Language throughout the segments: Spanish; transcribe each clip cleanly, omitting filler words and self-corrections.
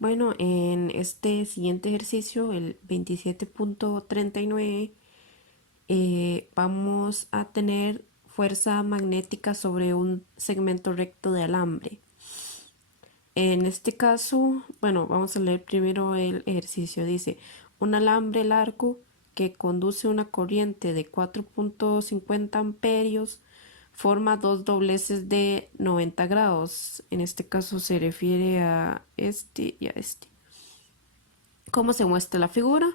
Bueno, en este siguiente ejercicio, el 27.39, vamos a tener fuerza magnética sobre un segmento recto de alambre. En este caso, bueno, vamos a leer primero el ejercicio. Dice, un alambre largo que conduce una corriente de 4.50 amperios forma dos dobleces de 90 grados. En este caso se refiere a este y a este. ¿Cómo se muestra la figura?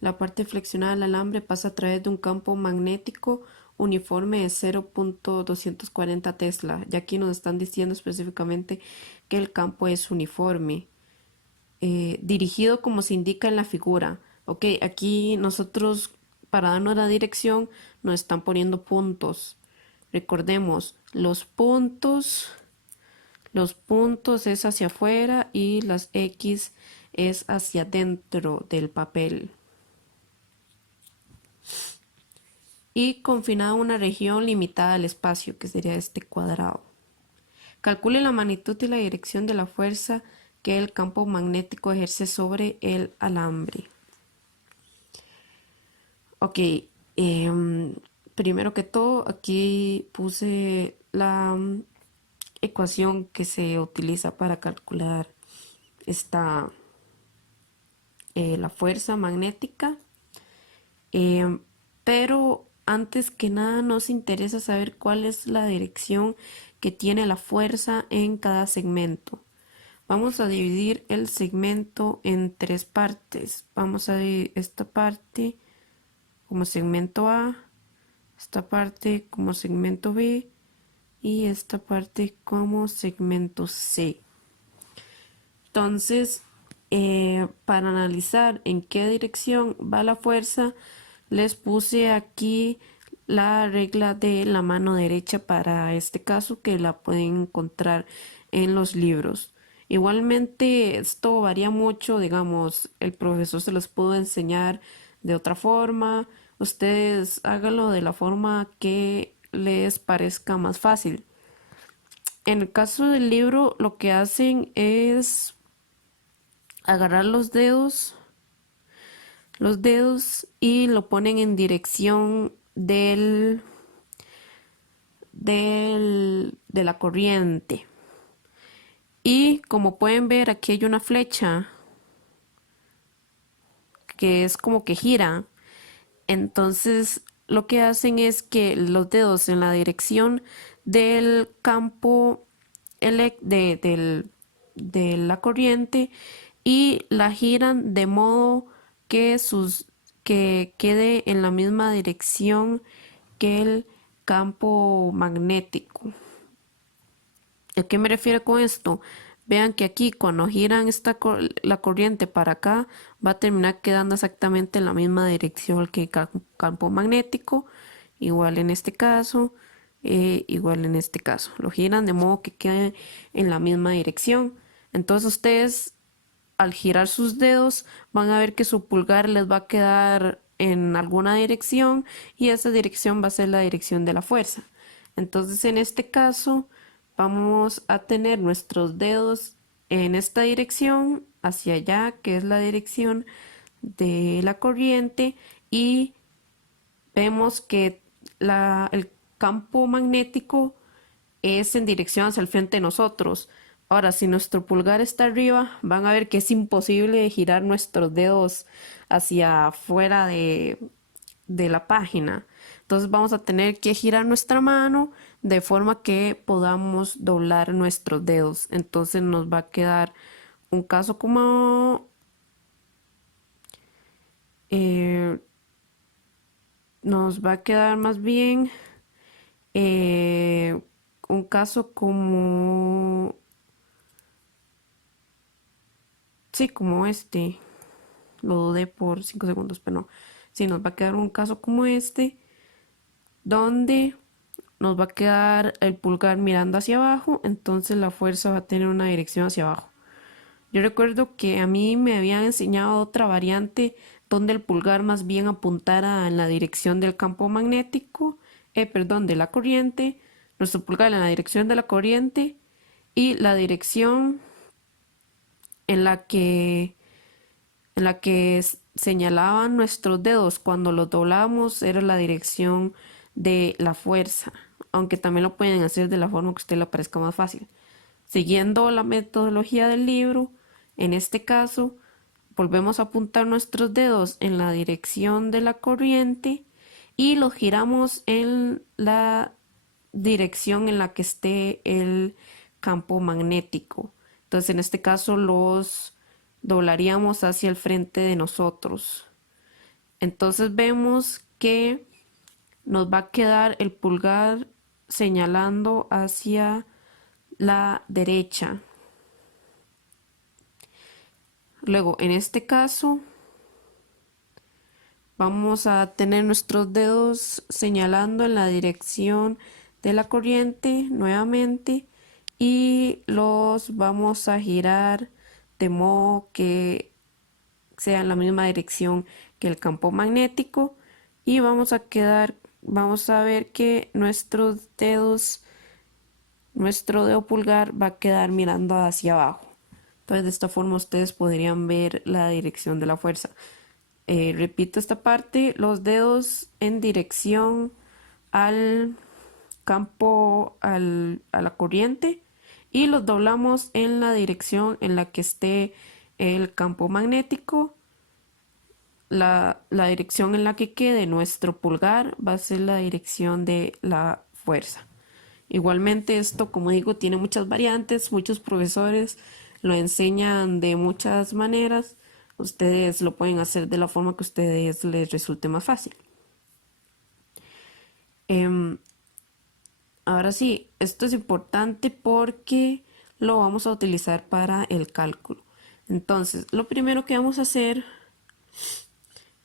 La parte flexionada del alambre pasa a través de un campo magnético uniforme de 0.240 Tesla. Ya aquí nos están diciendo específicamente que el campo es uniforme, dirigido como se indica en la figura. Ok, aquí nosotros para darnos la dirección nos están poniendo puntos. Recordemos, los puntos es hacia afuera y las X es hacia dentro del papel. Y confinado a una región limitada al espacio, que sería este cuadrado. Calcule la magnitud y la dirección de la fuerza que el campo magnético ejerce sobre el alambre. Ok, primero que todo, aquí puse la ecuación que se utiliza para calcular esta, la fuerza magnética. Pero antes que nada nos interesa saber cuál es la dirección que tiene la fuerza en cada segmento. Vamos a dividir el segmento en tres partes. Vamos a dividir esta parte como segmento A, esta parte como segmento B y esta parte como segmento C. Entonces, para analizar en qué dirección va la fuerza, les puse aquí la regla de la mano derecha para este caso, que la pueden encontrar en los libros. Igualmente, esto varía mucho, digamos, el profesor se los pudo enseñar de otra forma. Ustedes háganlo de la forma que les parezca más fácil. En el caso del libro, lo que hacen es agarrar los dedos y lo ponen en dirección de la corriente. Y como pueden ver, aquí hay una flecha que es como que gira. Entonces, lo que hacen es que los dedos en la dirección del campo de la corriente y la giran de modo que que quede en la misma dirección que el campo magnético. ¿A qué me refiero con esto? Vean que aquí cuando giran la corriente para acá va a terminar quedando exactamente en la misma dirección que el campo magnético, igual en este caso, igual en este caso. Lo giran de modo que quede en la misma dirección. Entonces ustedes al girar sus dedos van a ver que su pulgar les va a quedar en alguna dirección y esa dirección va a ser la dirección de la fuerza. Entonces en este caso vamos a tener nuestros dedos en esta dirección hacia allá, que es la dirección de la corriente, y vemos que el campo magnético es en dirección hacia el frente de nosotros. Ahora, si nuestro pulgar está arriba, van a ver que es imposible girar nuestros dedos hacia afuera de la página. Entonces vamos a tener que girar nuestra mano de forma que podamos doblar nuestros dedos. Entonces nos va a quedar un caso como eh, nos va a quedar más bien eh, un caso como sí, como este. Lo dudé por 5 segundos, pero no. Sí, nos va a quedar un caso como este, donde nos va a quedar el pulgar mirando hacia abajo, entonces la fuerza va a tener una dirección hacia abajo. Yo recuerdo que a mí me habían enseñado otra variante donde el pulgar más bien apuntara en la dirección del campo magnético, perdón, de la corriente, nuestro pulgar en la dirección de la corriente y la dirección en la que señalaban nuestros dedos cuando los doblamos era la dirección de la fuerza, aunque también lo pueden hacer de la forma que a usted le parezca más fácil. Siguiendo la metodología del libro, en este caso, volvemos a apuntar nuestros dedos en la dirección de la corriente y los giramos en la dirección en la que esté el campo magnético. Entonces, en este caso, los doblaríamos hacia el frente de nosotros. Entonces vemos que nos va a quedar el pulgar señalando hacia la derecha. Luego, en este caso, vamos a tener nuestros dedos señalando en la dirección de la corriente nuevamente y los vamos a girar de modo que sea en la misma dirección que el campo magnético y vamos a ver que nuestro dedo pulgar va a quedar mirando hacia abajo. Entonces de esta forma ustedes podrían ver la dirección de la fuerza. Repito esta parte, los dedos en dirección al campo, a la corriente y los doblamos en la dirección en la que esté el campo magnético. La dirección en la que quede nuestro pulgar va a ser la dirección de la fuerza. Igualmente esto, como digo, tiene muchas variantes, muchos profesores lo enseñan de muchas maneras. Ustedes lo pueden hacer de la forma que a ustedes les resulte más fácil. Ahora sí, esto es importante porque lo vamos a utilizar para el cálculo. Entonces, lo primero que vamos a hacer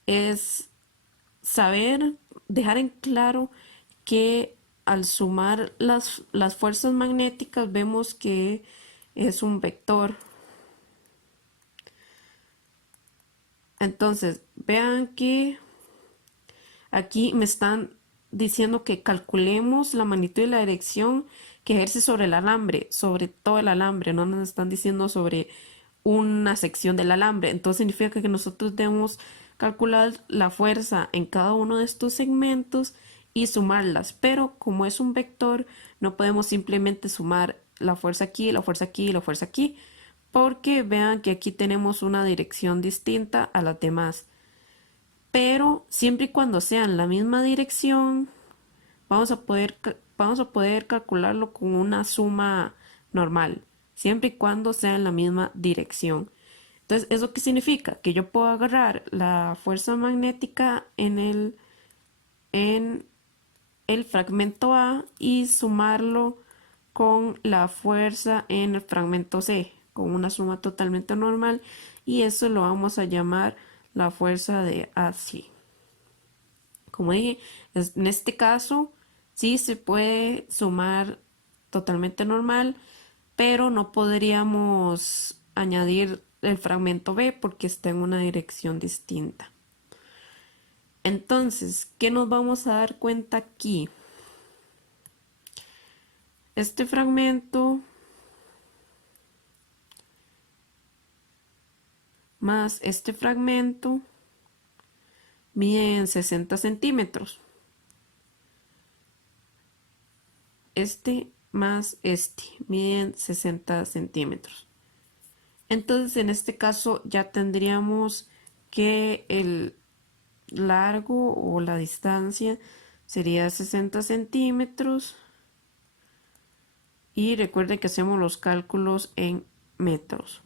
es saber, dejar en claro que al sumar las fuerzas magnéticas vemos que es un vector. Entonces, vean que aquí me están diciendo que calculemos la magnitud y la dirección que ejerce sobre el alambre, sobre todo el alambre, no nos están diciendo sobre una sección del alambre. Entonces significa que nosotros debemos calcular la fuerza en cada uno de estos segmentos y sumarlas, pero como es un vector, no podemos simplemente sumar la fuerza aquí, la fuerza aquí y la fuerza aquí, porque vean que aquí tenemos una dirección distinta a las demás. Pero siempre y cuando sean la misma dirección, vamos a poder calcularlo con una suma normal, siempre y cuando sea en la misma dirección. Entonces, ¿eso qué significa? Que yo puedo agarrar la fuerza magnética en el fragmento A y sumarlo con la fuerza en el fragmento C, con una suma totalmente normal, y eso lo vamos a llamar la fuerza de AC. Como dije, en este caso sí se puede sumar totalmente normal, pero no podríamos añadir el fragmento B porque está en una dirección distinta. Entonces, ¿qué nos vamos a dar cuenta aquí? Este fragmento más este fragmento miden 60 centímetros. Este más este miden 60 centímetros. Entonces, en este caso ya tendríamos que el largo o la distancia sería 60 centímetros. Y recuerden que hacemos los cálculos en metros.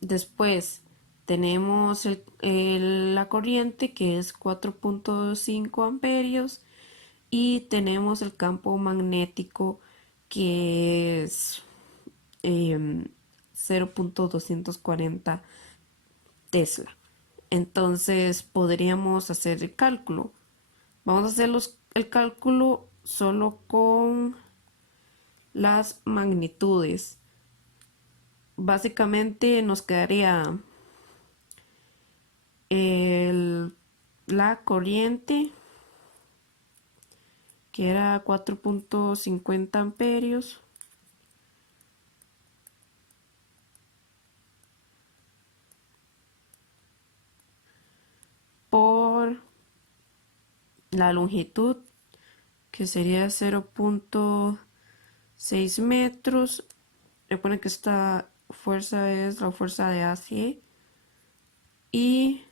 Después tenemos la corriente que es 4.5 amperios y tenemos el campo magnético que es 0.240 Tesla. Entonces podríamos hacer el cálculo. Vamos a hacer el cálculo solo con las magnitudes. Básicamente nos quedaría la corriente que era 4.50 amperios la longitud, que sería 0.6 metros. Recuerden que esta fuerza es la fuerza de AC. Y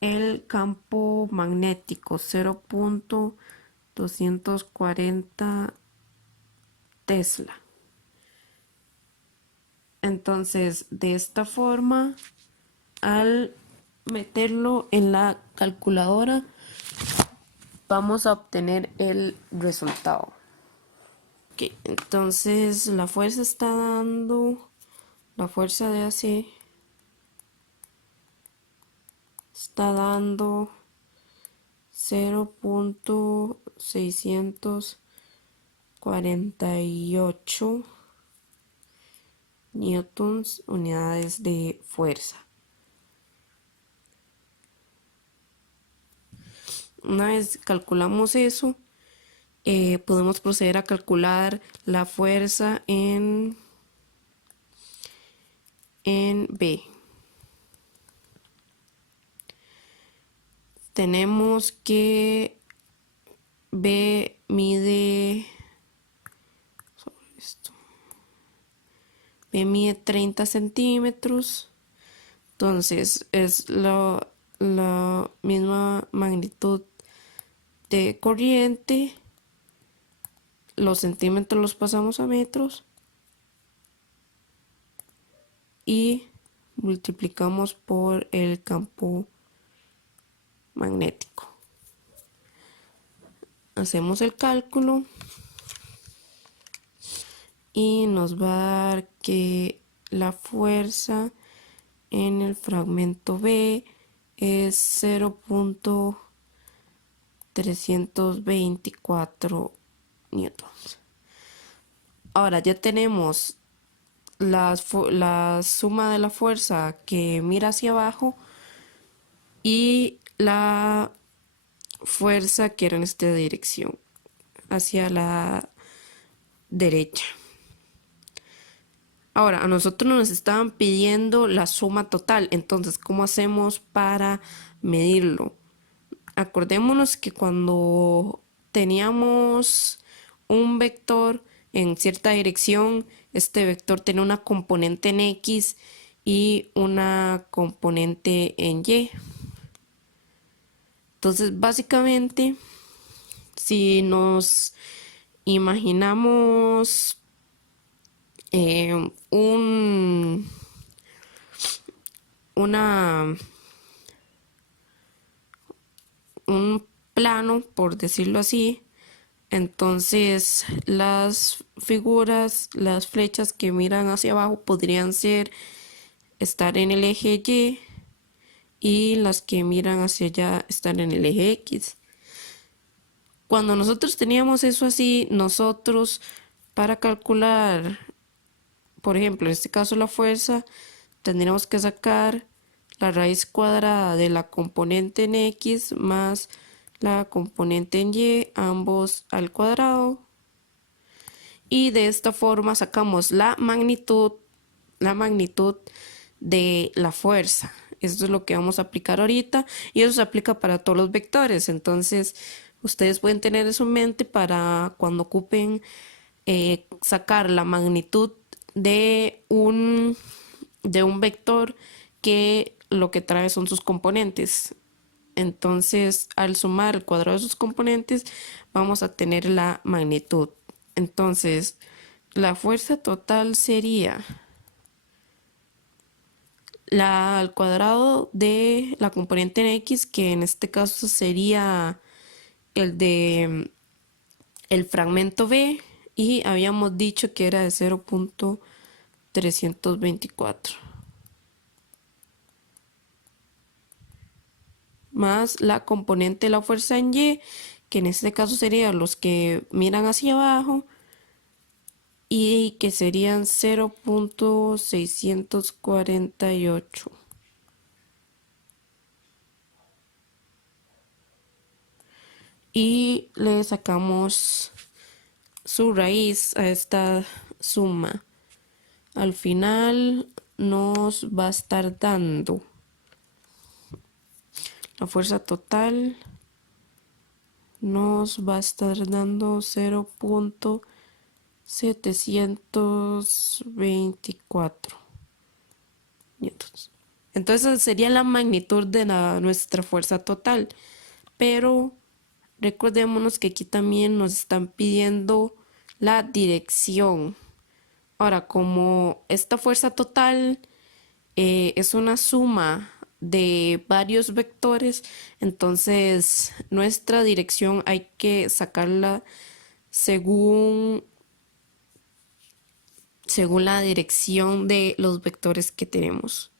el campo magnético, 0.240 Tesla. Entonces, de esta forma, al meterlo en la calculadora, vamos a obtener el resultado. Ok, entonces la fuerza está dando, la fuerza de AC está dando 0.648 newtons unidades de fuerza. Una vez calculamos eso, podemos proceder a calcular la fuerza en B. Tenemos que B mide B mide 30 centímetros. Entonces es la misma magnitud de corriente. Los centímetros los pasamos a metros y multiplicamos por el campo magnético. Hacemos el cálculo y nos va a dar que la fuerza en el fragmento B es 0.324 newtons. Ahora ya tenemos la suma de la fuerza que mira hacia abajo y la fuerza que era en esta dirección, hacia la derecha. Ahora, a nosotros nos estaban pidiendo la suma total, entonces, ¿cómo hacemos para medirlo? Acordémonos que cuando teníamos un vector en cierta dirección, este vector tiene una componente en X y una componente en Y. Entonces, básicamente, si nos imaginamos un plano, por decirlo así, entonces las figuras, las flechas que miran hacia abajo podrían estar en el eje Y las que miran hacia allá están en el eje X. Cuando nosotros teníamos eso así, nosotros para calcular, por ejemplo, en este caso la fuerza, tendríamos que sacar la raíz cuadrada de la componente en X más la componente en Y, ambos al cuadrado. Y de esta forma sacamos la magnitud de la fuerza. Esto es lo que vamos a aplicar ahorita y eso se aplica para todos los vectores. Entonces, ustedes pueden tener eso en mente para cuando ocupen sacar la magnitud de un vector que lo que trae son sus componentes. Entonces, al sumar el cuadrado de sus componentes, vamos a tener la magnitud. Entonces, la fuerza total sería al cuadrado de la componente en X, que en este caso sería el fragmento B, y habíamos dicho que era de 0.324. Más la componente de la fuerza en Y, que en este caso serían los que miran hacia abajo, y que serían 0.648. Y le sacamos su raíz a esta suma. Al final nos va a estar dando la fuerza total nos va a estar dando 0.724 newtons. Entonces sería la magnitud de nuestra fuerza total. Pero recordémonos que aquí también nos están pidiendo la dirección. Ahora, como esta fuerza total es una suma de varios vectores, entonces nuestra dirección hay que sacarla según, según la dirección de los vectores que tenemos.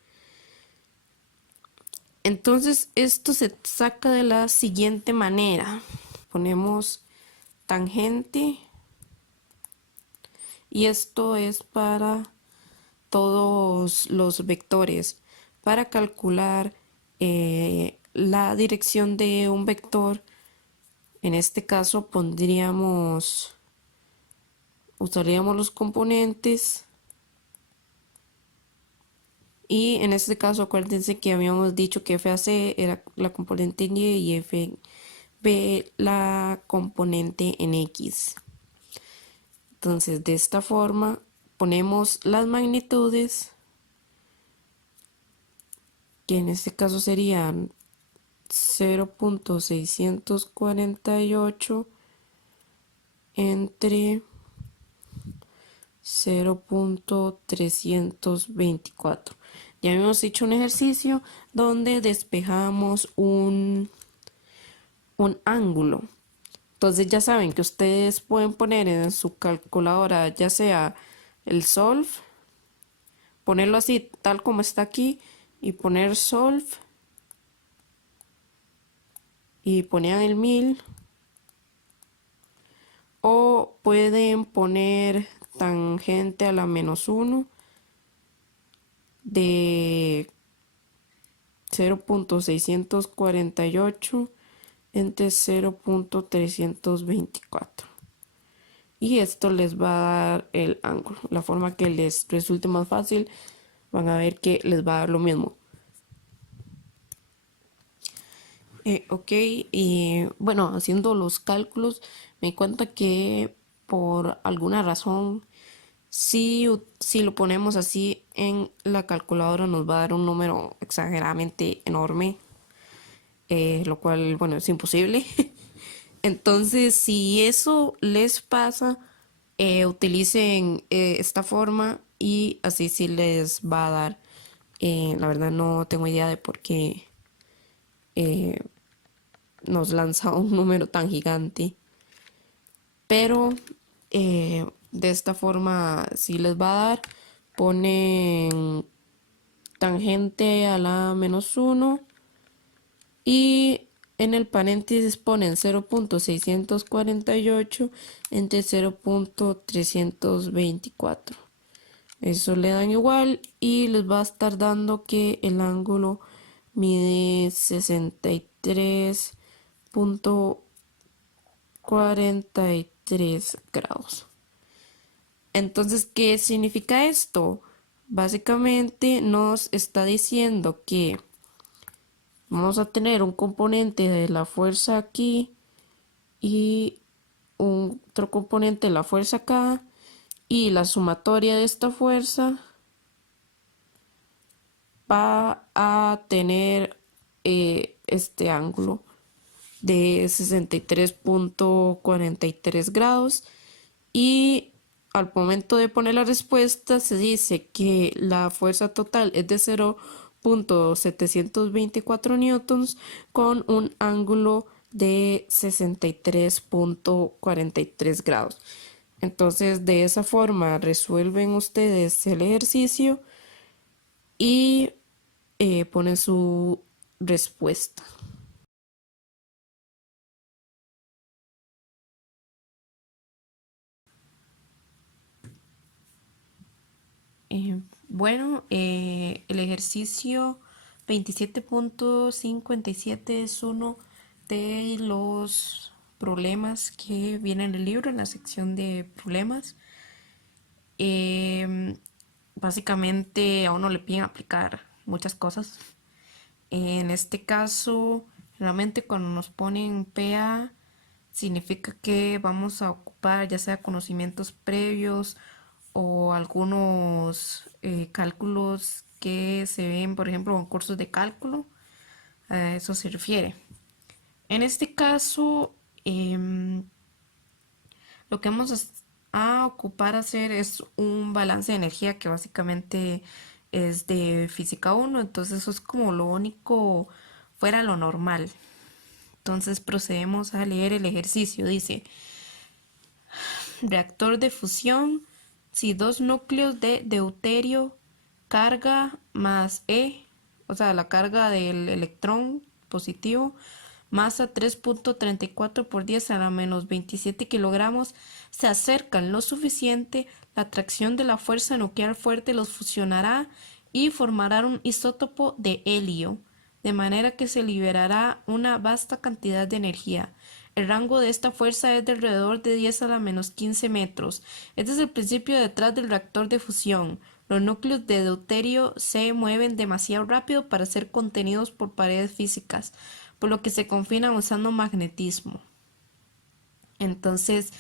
Entonces esto se saca de la siguiente manera. Ponemos tangente y esto es para todos los vectores. Para calcular la dirección de un vector, en este caso usaríamos los componentes. Y en este caso acuérdense que habíamos dicho que f a c era la componente en y f b la componente en x. Entonces de esta forma ponemos las magnitudes, que en este caso serían 0.648 entre 0.324. Ya hemos hecho un ejercicio donde despejamos un ángulo. Entonces ya saben que ustedes pueden poner en su calculadora ya sea el solve, ponerlo así tal como está aquí y poner solve y ponían el 1000, o pueden poner tangente a la -1 de 0.648 entre 0.324 y esto les va a dar el ángulo. La forma que les resulte más fácil, van a ver que les va a dar lo mismo. Ok, y bueno, haciendo los cálculos me di cuenta que por alguna razón, si lo ponemos así en la calculadora nos va a dar un número exageradamente enorme, lo cual, bueno, es imposible. Entonces, si eso les pasa, utilicen esta forma y así sí les va a dar. La verdad no tengo idea de por qué nos lanza un número tan gigante, pero de esta forma sí les va a dar. Ponen tangente a la -1 y en el paréntesis ponen 0.648 entre 0.324. Eso le dan igual y les va a estar dando que el ángulo mide 63.43 grados. Entonces, ¿qué significa esto? Básicamente nos está diciendo que vamos a tener un componente de la fuerza aquí y otro componente de la fuerza acá, y la sumatoria de esta fuerza va a tener este ángulo de 63.43 grados, y al momento de poner la respuesta se dice que la fuerza total es de 0.724 newtons con un ángulo de 63.43 grados. Entonces de esa forma resuelven ustedes el ejercicio y ponen su respuesta. Bueno, el ejercicio 27.57 es uno de los problemas que viene en el libro, en la sección de problemas. Básicamente a uno le piden aplicar muchas cosas. En este caso, realmente cuando nos ponen PA, significa que vamos a ocupar ya sea conocimientos previos o algunos cálculos que se ven, por ejemplo, en cursos de cálculo. A eso se refiere. En este caso, lo que vamos a ocupar hacer es un balance de energía que básicamente es de física uno, entonces eso es como lo único fuera lo normal. Entonces procedemos a leer el ejercicio. Dice, reactor de fusión, si dos núcleos de deuterio, carga más E, o sea, la carga del electrón positivo, masa 3.34 por 10 a la menos 27 kilogramos, se acercan lo suficiente, la atracción de la fuerza nuclear fuerte los fusionará y formará un isótopo de helio, de manera que se liberará una vasta cantidad de energía. El rango de esta fuerza es de alrededor de 10 a la menos 15 metros. Este es el principio detrás del reactor de fusión. Los núcleos de deuterio se mueven demasiado rápido para ser contenidos por paredes físicas, por lo que se confinan usando magnetismo. Entonces,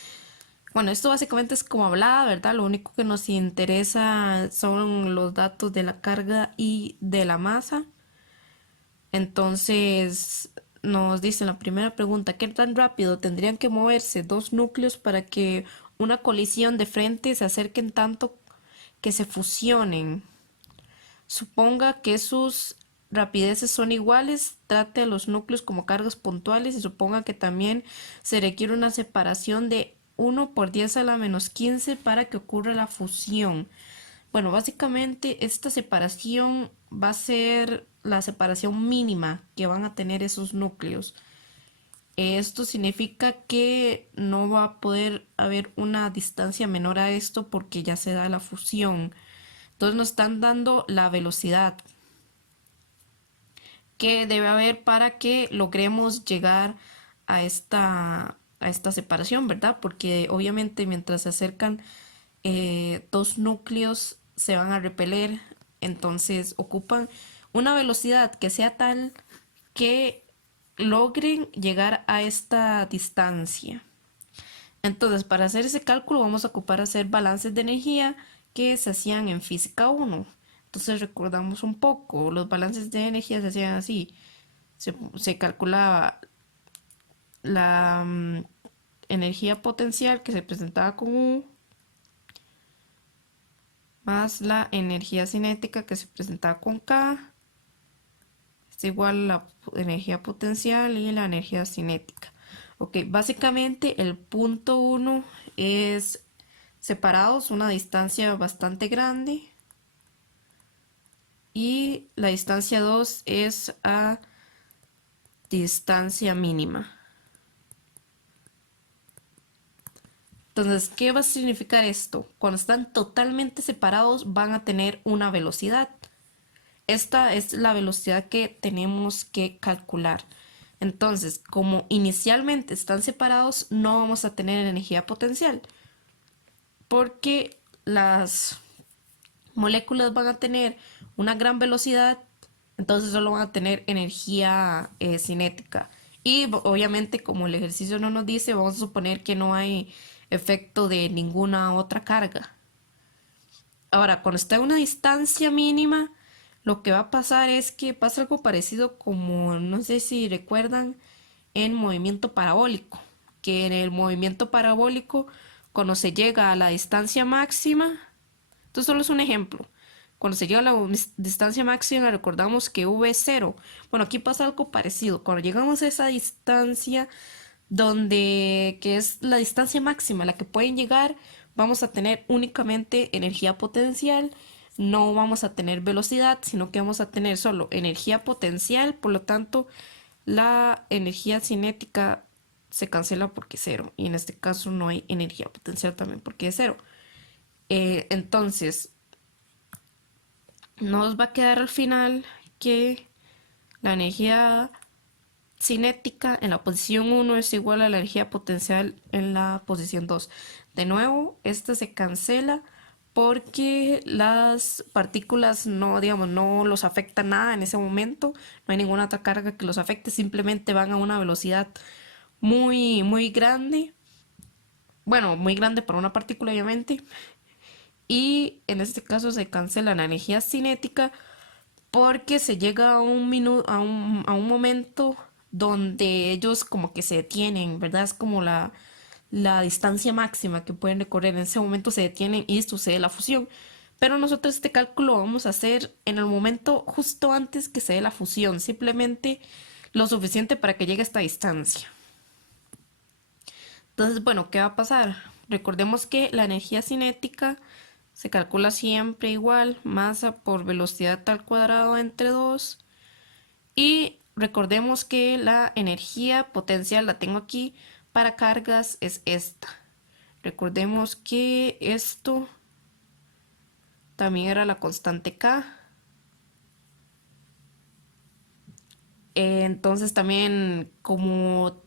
bueno, esto básicamente es como hablada, ¿verdad? Lo único que nos interesa son los datos de la carga y de la masa. Entonces, nos dice en la primera pregunta, ¿qué tan rápido tendrían que moverse dos núcleos para que una colisión de frente se acerquen tanto que se fusionen? Suponga que sus rapideces son iguales, trate a los núcleos como cargas puntuales y suponga que también se requiere una separación de 1 por 10 a la menos 15 para que ocurra la fusión. Bueno, básicamente esta separación va a ser la separación mínima que van a tener esos núcleos. Esto significa que no va a poder haber una distancia menor a esto porque ya se da la fusión. Entonces nos están dando la velocidad que debe haber para que logremos llegar a esta separación, ¿verdad? Porque obviamente mientras se acercan dos núcleos se van a repeler, entonces ocupan una velocidad que sea tal que logren llegar a esta distancia. Entonces, para hacer ese cálculo vamos a ocupar hacer balances de energía que se hacían en física uno. Entonces, recordamos un poco, los balances de energía se hacían así. Se calculaba la energía potencial que se presentaba con U más la energía cinética que se presentaba con K es igual a la energía potencial y la energía cinética. Ok, básicamente el punto 1 es separados una distancia bastante grande y la distancia 2 es a distancia mínima. Entonces, ¿qué va a significar esto? Cuando están totalmente separados van a tener una velocidad. Esta es la velocidad que tenemos que calcular. Entonces, como inicialmente están separados, no vamos a tener energía potencial, porque las moléculas van a tener una gran velocidad, entonces solo van a tener energía cinética. Y obviamente, como el ejercicio no nos dice, vamos a suponer que no hay efecto de ninguna otra carga. Ahora, cuando está a una distancia mínima, lo que va a pasar es que pasa algo parecido como, no sé si recuerdan, en movimiento parabólico, que en el movimiento parabólico, cuando se llega a la distancia máxima, esto solo es un ejemplo, cuando se llega a la distancia máxima recordamos que v es cero. Bueno, aquí pasa algo parecido, cuando llegamos a esa distancia donde, que es la distancia máxima a la que pueden llegar, vamos a tener únicamente energía potencial, no vamos a tener velocidad, sino que vamos a tener solo energía potencial, por lo tanto, la energía cinética se cancela porque es cero, y en este caso no hay energía potencial también porque es cero. Entonces, nos va a quedar al final que la energía cinética en la posición 1 es igual a la energía potencial en la posición 2. De nuevo, esta se cancela porque las partículas no, digamos, no los afecta nada en ese momento, no hay ninguna otra carga que los afecte, simplemente van a una velocidad muy grande. Bueno, muy grande para una partícula, obviamente. Y en este caso se cancela la energía cinética porque se llega a un minuto, a un momento donde ellos como que se detienen, ¿verdad? Es como la distancia máxima que pueden recorrer. En ese momento se detienen y sucede la fusión. Pero nosotros este cálculo lo vamos a hacer en el momento justo antes que se dé la fusión, simplemente lo suficiente para que llegue a esta distancia. Entonces, bueno, ¿qué va a pasar? Recordemos que la energía cinética se calcula siempre igual, masa por velocidad al cuadrado entre 2. Y recordemos que la energía potencial la tengo aquí para cargas es esta. Recordemos que esto también era la constante K. Entonces también como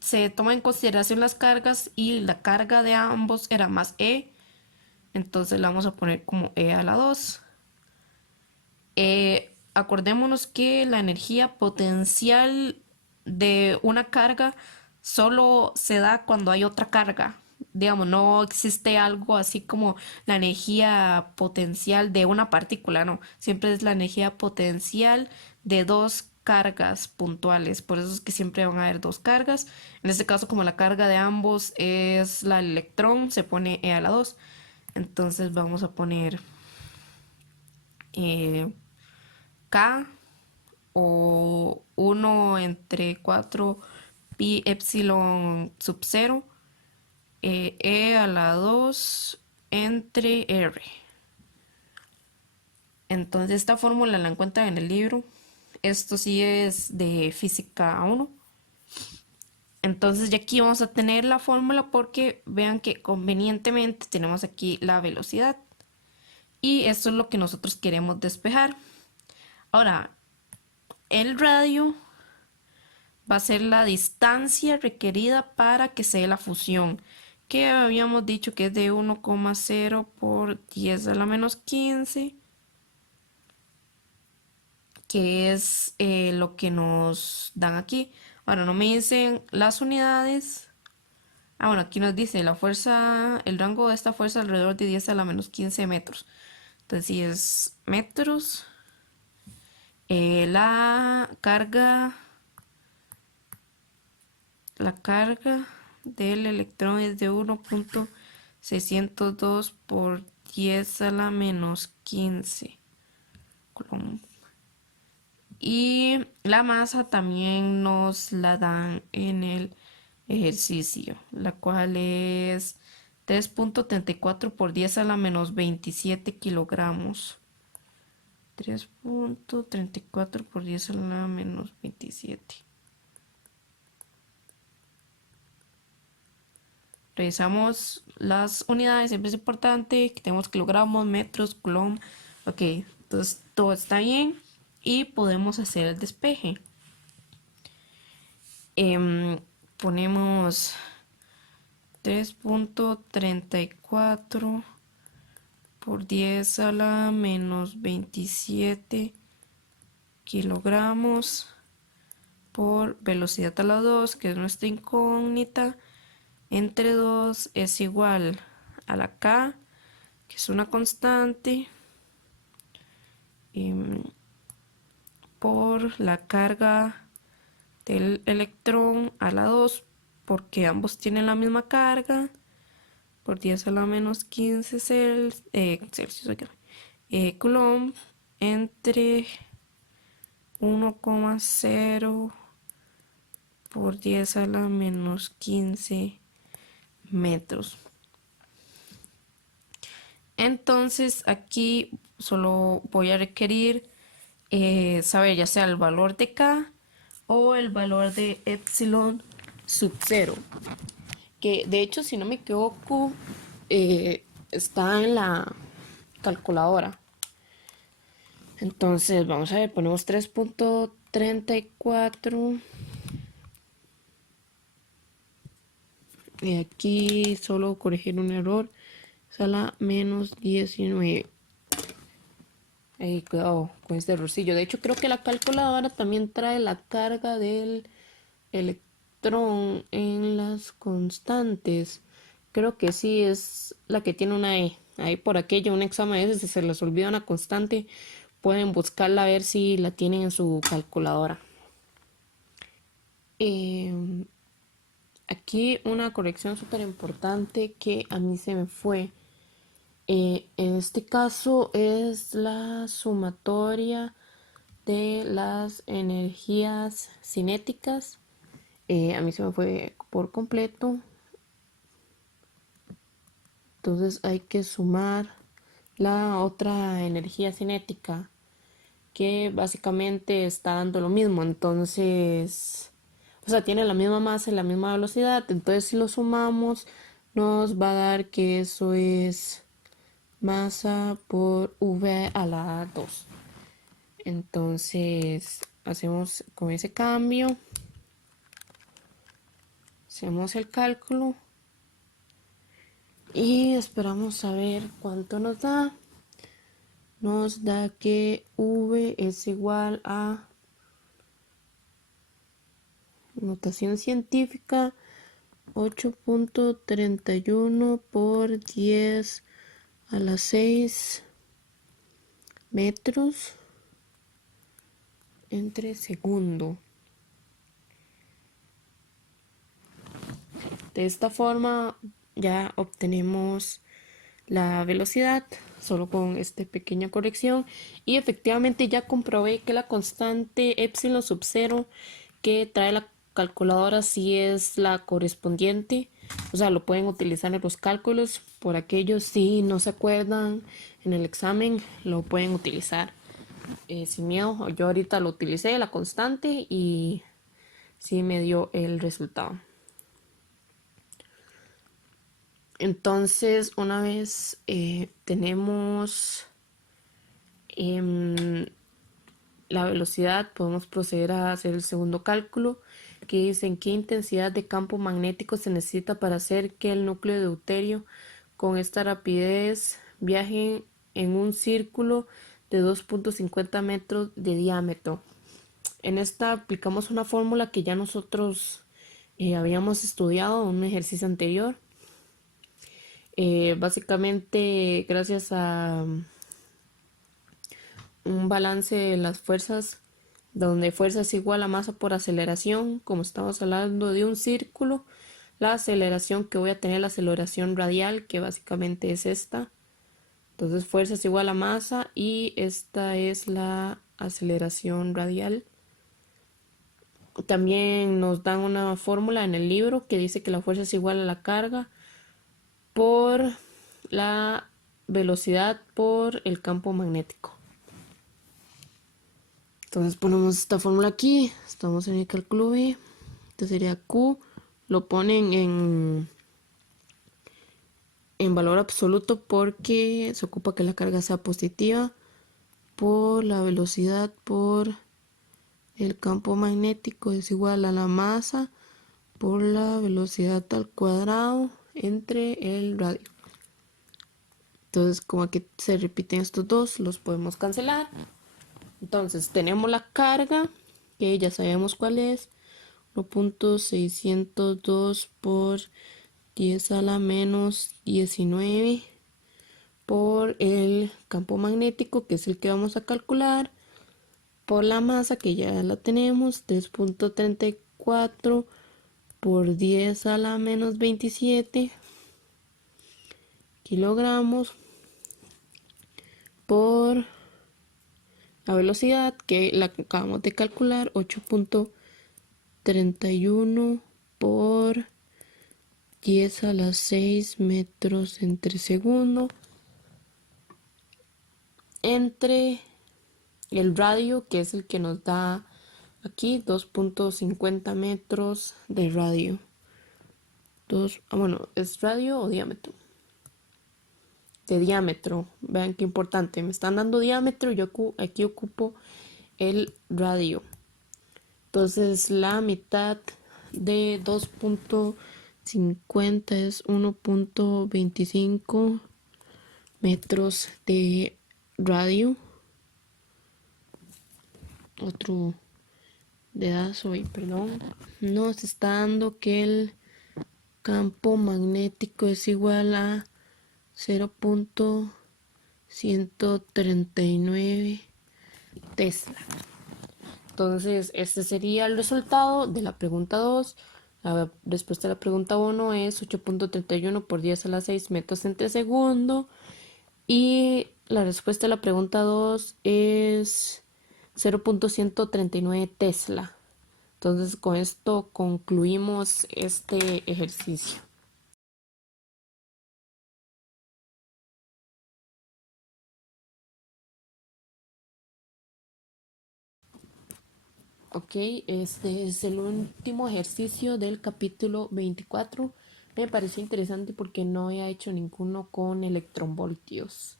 se toma en consideración las cargas y la carga de ambos era más E, entonces la vamos a poner como E a la 2. Acordémonos que la energía potencial de una carga solo se da cuando hay otra carga. Digamos, no existe algo así como la energía potencial de una partícula, no. Siempre es la energía potencial de dos cargas puntuales. Por eso es que siempre van a haber dos cargas. En este caso, como la carga de ambos es la del electrón, se pone E a la 2. Entonces vamos a poner eh, K o 1 entre 4 pi epsilon sub 0 E a la 2 entre R. Entonces esta fórmula la encuentran en el libro. Esto sí es de física 1. Entonces ya aquí vamos a tener la fórmula porque vean que convenientemente tenemos aquí la velocidad. Y esto es lo que nosotros queremos despejar. Ahora, el radio va a ser la distancia requerida para que se dé la fusión, que habíamos dicho que es de 1,0 por 10 a la menos 15, que es lo que nos dan aquí. Ahora no me dicen las unidades. Ah, bueno, aquí nos dice la fuerza, el rango de esta fuerza alrededor de 10 a la menos 15 metros. Entonces, si es metros, la carga del electrón es de 1,602 por 10 a la menos 15 coulomb. Y la masa también nos la dan en el ejercicio, la cual es 3,34 por 10 a la menos 27 kilogramos. 3,34 por 10 a la menos 27. Revisamos las unidades, siempre es importante que tenemos kilogramos, metros, coulomb. Ok, entonces todo está bien y podemos hacer el despeje. Ponemos 3,34 por 10 a la menos 27 kilogramos por velocidad a la 2, que es nuestra incógnita, entre 2 es igual a la K, que es una constante, por la carga del electrón a la 2, porque ambos tienen la misma carga, por 10 a la menos 15 Celsius, Coulomb, entre 1,0 por 10 a la menos 15 metros. Entonces aquí solo voy a requerir saber ya sea el valor de K o el valor de epsilon sub 0, que de hecho si no me equivoco está en la calculadora. Entonces vamos a ver, ponemos 3,34 y aquí solo corregir un error, es a la menos 19. Cuidado con este errorcillo. De hecho creo que la calculadora también trae la carga del patrón en las constantes. Creo que sí es la que tiene una E. Ahí por aquello, un examen a veces si se les olvida una constante, pueden buscarla a ver si la tienen en su calculadora. Eh, Aquí una corrección súper importante que a mí se me fue. En este caso es la sumatoria de las energías cinéticas. A mí se me fue por completo. Entonces hay que sumar la otra energía cinética que básicamente está dando lo mismo. Entonces, o sea, tiene la misma masa y la misma velocidad. Entonces, si lo sumamos, nos va a dar que eso es masa por v a la 2. Entonces, hacemos con ese cambio, hacemos el cálculo y esperamos a ver cuánto nos da. Nos da que v es igual a notación científica 8.31 por 10 a la 6 metros entre segundo. De esta forma ya obtenemos la velocidad solo con esta pequeña corrección y efectivamente ya comprobé que la constante epsilon sub 0 que trae la calculadora sí es la correspondiente, o sea, lo pueden utilizar en los cálculos. Por aquellos si no se acuerdan en el examen lo pueden utilizar sin miedo. Yo ahorita lo utilicé la constante y sí me dio el resultado. Entonces, una vez tenemos la velocidad, podemos proceder a hacer el segundo cálculo, que dice en qué intensidad de campo magnético se necesita para hacer que el núcleo de deuterio con esta rapidez viaje en un círculo de 2.50 metros de diámetro. En esta aplicamos una fórmula que ya nosotros habíamos estudiado en un ejercicio anterior. Básicamente, gracias a un balance de las fuerzas, donde fuerza es igual a masa por aceleración, como estamos hablando de un círculo, la aceleración que voy a tener, la aceleración radial, que básicamente es esta. Entonces, fuerza es igual a masa y esta es la aceleración radial. También nos dan una fórmula en el libro que dice que la fuerza es igual a la carga por la velocidad por el campo magnético. Entonces ponemos esta fórmula aquí, estamos en el cálculo B, este sería Q, lo ponen en valor absoluto porque se ocupa que la carga sea positiva por la velocidad por el campo magnético es igual a la masa por la velocidad al cuadrado entre el radio. Entonces, como aquí se repiten estos dos, los podemos cancelar. Entonces, tenemos la carga, que ya sabemos cuál es, 1.602 por 10 a la menos 19 por el campo magnético, que es el que vamos a calcular, por la masa, que ya la tenemos, 3.34 por 10 a la menos 27 kilogramos por la velocidad, que la acabamos de calcular, 8.31 por 10 a la 6 metros entre segundo, entre el radio, que es el que nos da aquí 2.50 metros de radio. Bueno, ¿es radio o diámetro? De diámetro. Vean qué importante. Me están dando diámetro y yo aquí ocupo el radio. Entonces la mitad de 2.50 es 1.25 metros de radio. Otro de dadas hoy, perdón, nos está dando que el campo magnético es igual a 0.139 Tesla. Entonces, este sería el resultado de la pregunta 2. La respuesta de la pregunta 1 es 8.31 por 10 a la 6 metros entre segundo. Y la respuesta de la pregunta 2 es 0.139 Tesla. Entonces, con esto concluimos este ejercicio. Ok, este es el último ejercicio del capítulo 24. Me pareció interesante porque no había hecho ninguno con electronvoltios.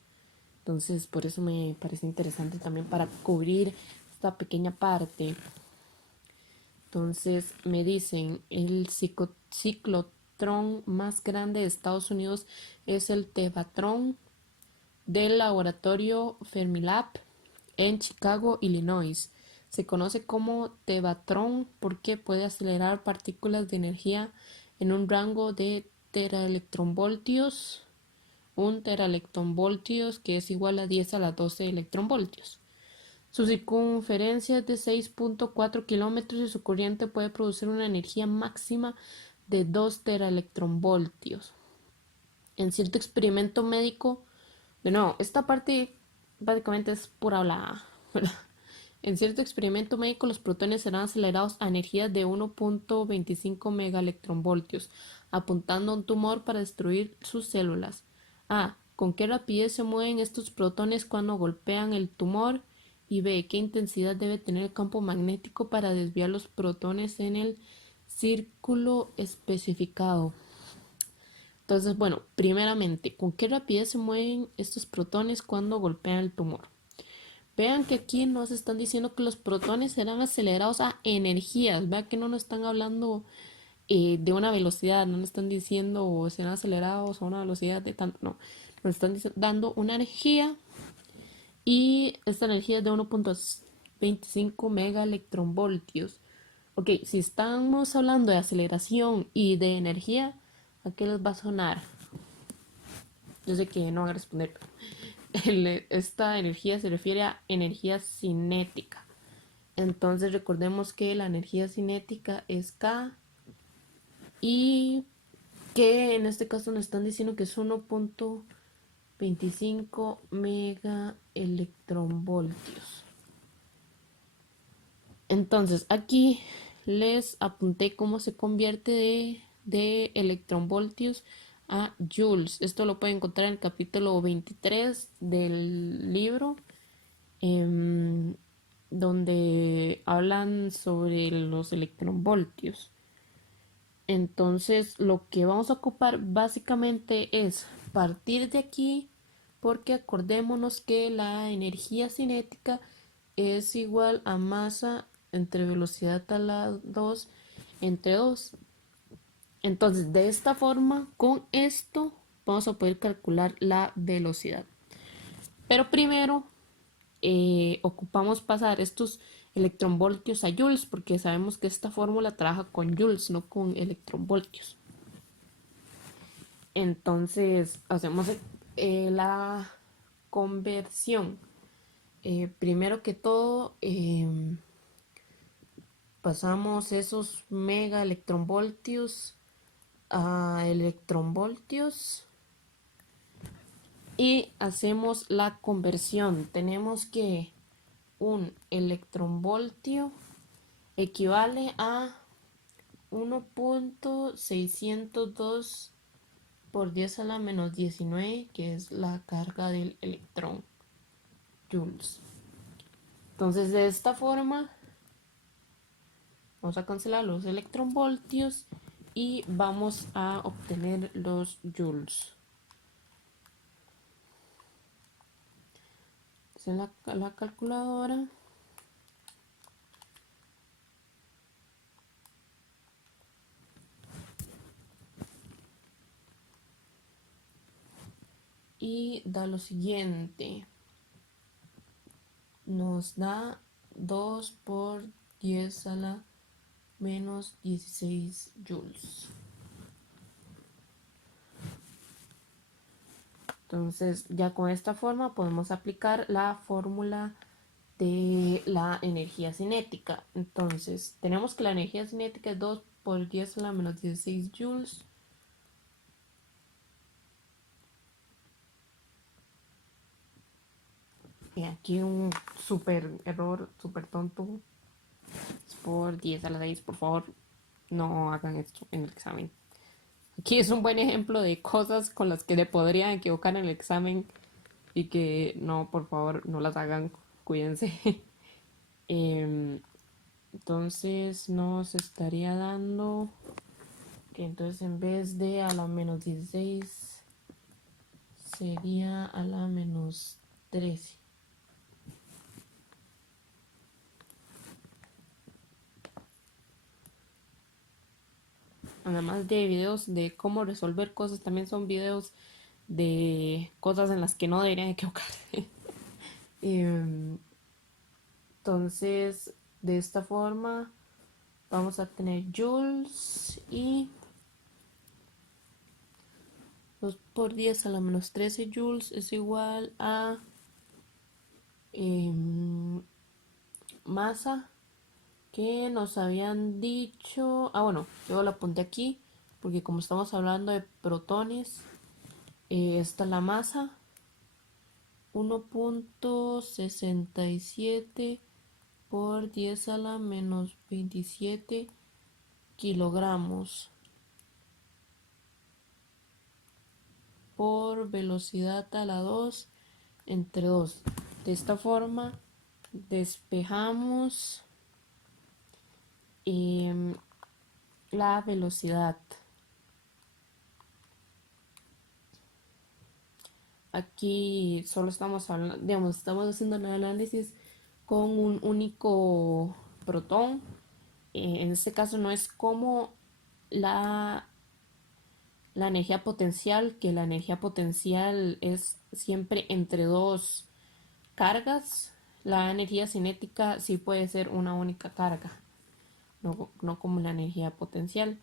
Entonces, por eso me parece interesante también para cubrir esta pequeña parte. Entonces, me dicen, el ciclotrón más grande de Estados Unidos es el Tevatron del laboratorio Fermilab en Chicago, Illinois. Se conoce como Tevatron porque puede acelerar partículas de energía en un rango de teraelectronvoltios. Un teraelectronvoltios que es igual a 10 a la 12 electronvoltios. Su circunferencia es de 6.4 kilómetros y su corriente puede producir una energía máxima de 2 teraelectronvoltios. En cierto experimento médico, de nuevo, esta parte básicamente es pura hablada. En cierto experimento médico, los protones serán acelerados a energías de 1.25 megaelectronvoltios, apuntando a un tumor para destruir sus células. A. ¿Con qué rapidez se mueven estos protones cuando golpean el tumor? Y B. ¿Qué intensidad debe tener el campo magnético para desviar los protones en el círculo especificado? Entonces, bueno, primeramente, ¿con qué rapidez se mueven estos protones cuando golpean el tumor? Vean que aquí nos están diciendo que los protones serán acelerados a energías. Vean que no nos están hablando de una velocidad, no nos están diciendo serán acelerados a una velocidad de tanto, no. Nos están dando una energía y esta energía es de 1.25 megaelectronvoltios. Ok, si estamos hablando de aceleración y de energía, ¿a qué les va a sonar? Yo sé que no van a responder. Esta energía se refiere a energía cinética. Entonces recordemos que la energía cinética es K y que en este caso nos están diciendo que es 1.25 megaelectronvoltios. Entonces aquí les apunté cómo se convierte de electronvoltios a joules. Esto lo pueden encontrar en el capítulo 23 del libro, donde hablan sobre los electronvoltios. Entonces lo que vamos a ocupar básicamente es partir de aquí, porque acordémonos que la energía cinética es igual a masa entre velocidad a la 2 entre 2. Entonces de esta forma, con esto vamos a poder calcular la velocidad. Pero primero ocupamos pasar estos electronvoltios a joules, porque sabemos que esta fórmula trabaja con joules, no con electronvoltios. Entonces hacemos la conversión. Primero que todo, pasamos esos mega electronvoltios a electronvoltios y hacemos la conversión. Tenemos que un electronvoltio equivale a 1.602 por 10 a la menos 19, que es la carga del electrón, joules. Entonces de esta forma vamos a cancelar los electronvoltios y vamos a obtener los joules. En la calculadora. Y da lo siguiente. Nos da 2 por 10 a la menos 16 joules. Entonces, ya con esta forma podemos aplicar la fórmula de la energía cinética. Entonces, tenemos que la energía cinética es 2 por 10 a la menos 16 joules. Y aquí un super error, super tonto. Es por 10 a la 6, por favor, no hagan esto en el examen. Aquí es un buen ejemplo de cosas con las que le podrían equivocar en el examen y que no, por favor, no las hagan, cuídense. Entonces nos estaría dando que entonces en vez de a la menos 16 sería a la menos 13. Además de videos de cómo resolver cosas, también son videos de cosas en las que no deberían equivocarse. Entonces, de esta forma vamos a tener joules y 2 por 10 a la menos 13 joules es igual a masa que nos habían dicho. Bueno, yo lo apunté aquí porque como estamos hablando de protones, esta es la masa: 1.67 por 10 a la menos 27 kilogramos por velocidad a la 2 entre 2. De esta forma despejamos la velocidad. Aquí solo estamos hablando, digamos, estamos haciendo el análisis con un único protón. En este caso no es como la energía potencial, que la energía potencial es siempre entre dos cargas. La energía cinética sí puede ser una única carga, no como la energía potencial.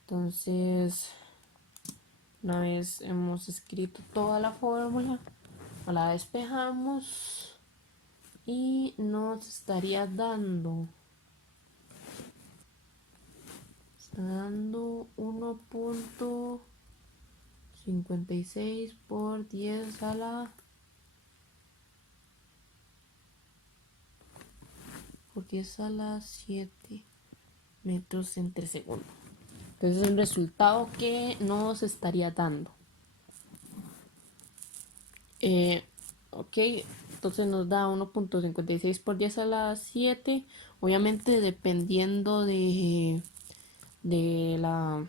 Entonces, una vez hemos escrito toda la fórmula, la despejamos y nos estaría dando 1.56 por 10 a la 7 metros entre segundo. Entonces es el resultado que nos estaría dando. Ok, entonces nos da 1.56 por 10 a la 7. Obviamente dependiendo de la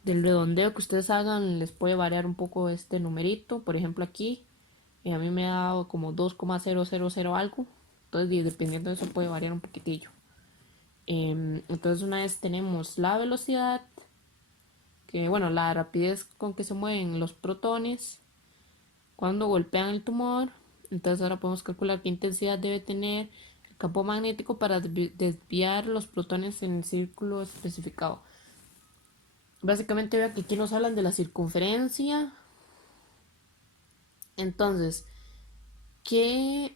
del redondeo que ustedes hagan, les puede variar un poco este numerito. Por ejemplo aquí a mí me ha dado como 2,000 algo, entonces dependiendo de eso puede variar un poquitillo. Entonces una vez tenemos la velocidad, que bueno, la rapidez con que se mueven los protones cuando golpean el tumor, entonces ahora podemos calcular qué intensidad debe tener el campo magnético para desviar los protones en el círculo especificado. Básicamente veo que aquí nos hablan de la circunferencia. Entonces, ¿qué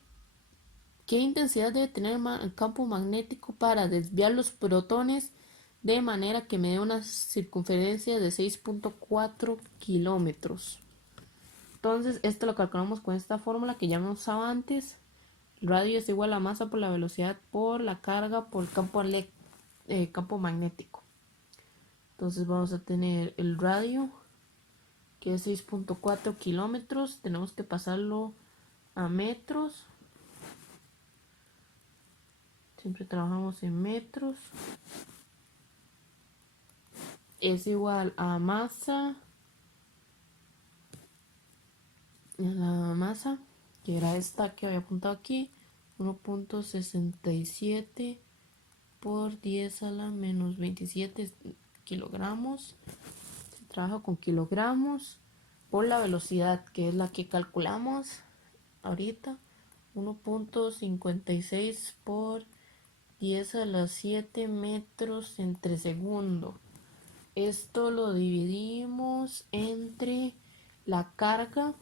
intensidad debe tener el campo magnético para desviar los protones de manera que me dé una circunferencia de 6.4 kilómetros? Entonces, esto lo calculamos con esta fórmula que ya hemos usado antes. El radio es igual a masa por la velocidad por la carga por el campo magnético. Entonces vamos a tener el radio, que es 6.4 kilómetros. Tenemos que pasarlo a metros. Siempre trabajamos en metros. Es igual a masa. La masa, que era esta que había apuntado aquí, 1.67 por 10 a la menos 27 kilogramos. Se trabaja con kilogramos por la velocidad, que es la que calculamos ahorita, 1.56 por 10 a la 7 metros entre segundo. Esto lo dividimos entre la carga,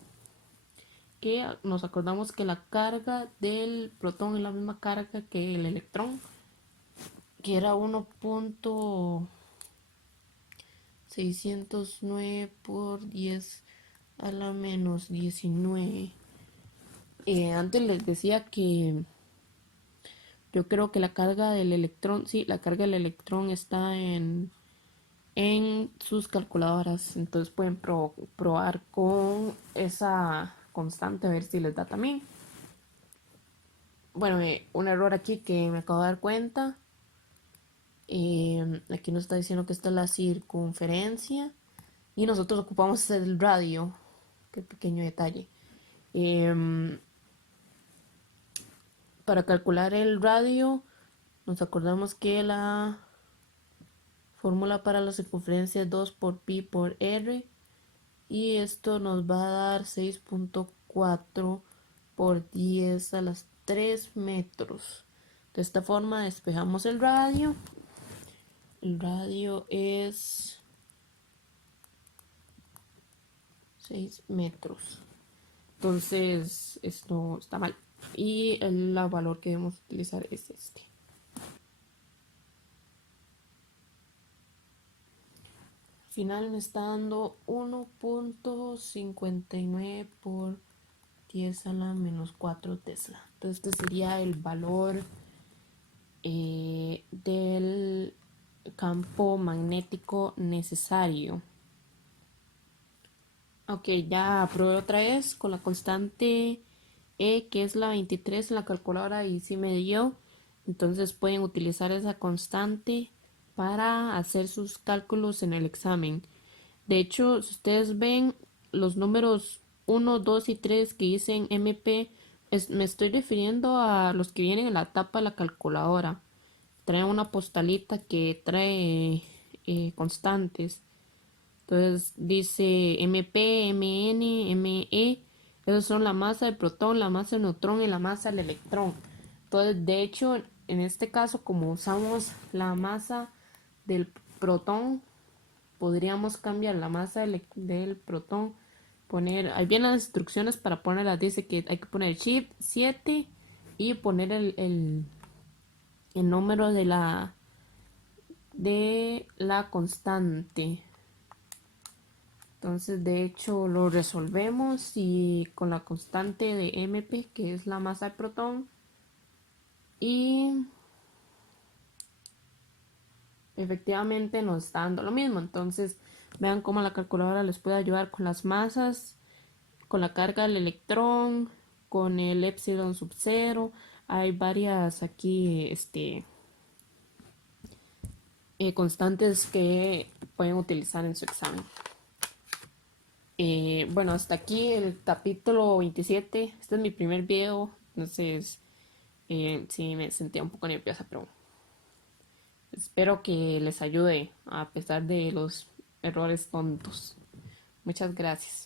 que nos acordamos que la carga del protón es la misma carga que el electrón, que era 1.609 por 10 a la menos 19. Antes les decía que yo creo que la carga del electrón, sí, la carga del electrón está en sus calculadoras. Entonces pueden probar con esa constante a ver si les da también. Bueno, un error aquí que me acabo de dar cuenta. Aquí nos está diciendo que esta es la circunferencia y nosotros ocupamos el radio. Qué pequeño detalle. Para calcular el radio, nos acordamos que la fórmula para la circunferencia es 2 por pi por r, y esto nos va a dar 6.4 por 10 a las 3 metros. De esta forma despejamos el radio. El radio es 6 metros. Entonces esto está mal. Y el valor que debemos utilizar es este. Al final me está dando 1.59 por 10 a la menos 4 Tesla. Entonces este sería el valor del campo magnético necesario. Ok, ya probé otra vez con la constante E, que es la 23 en la calculadora, y sí me dio. Entonces pueden utilizar esa constante para hacer sus cálculos en el examen. De hecho, si ustedes ven los números 1, 2 y 3 que dicen MP, me estoy refiriendo a los que vienen en la tapa de la calculadora. Traen una postalita que trae constantes. Entonces dice MP, MN, ME. Esos son la masa del protón, la masa del neutrón y la masa del electrón. Entonces, de hecho, en este caso, como usamos la masa del protón, podríamos cambiar la masa del protón. Ahí vienen las instrucciones para ponerlas. Dice que hay que poner shift 7 y poner el número de la constante. Entonces, de hecho, lo resolvemos y con la constante de MP, que es la masa del protón, y efectivamente nos está dando lo mismo. Entonces, vean cómo la calculadora les puede ayudar con las masas, con la carga del electrón, con el epsilon sub 0. Hay varias aquí constantes que pueden utilizar en su examen. Bueno, hasta aquí el capítulo 27. Este es mi primer video, entonces sí me sentía un poco nerviosa, pero espero que les ayude a pesar de los errores tontos. Muchas gracias.